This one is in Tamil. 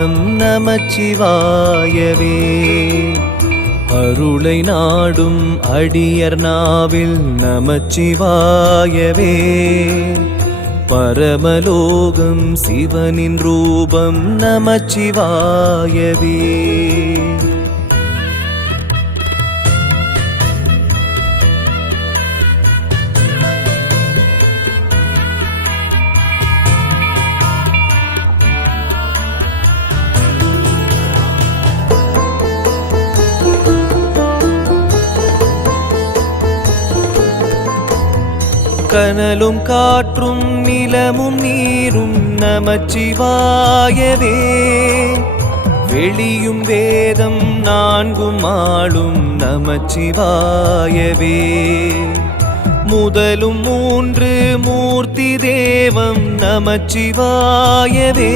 நமச்சிவாயவே. அருளை நாடும் அடியர் நாவில் நமச்சிவாயவே. பரமலோகம் சிவனின் ரூபம் நமச்சிவாயவே. கனலும் காற்றும் நிலமும் நீரும் நமச்சிவாயவே. வெளியும் வேதம் நான்கும் ஆளும் நமச்சிவாயவே. முதலும் மூன்று மூர்த்தி தேவம் நமச்சிவாயவே.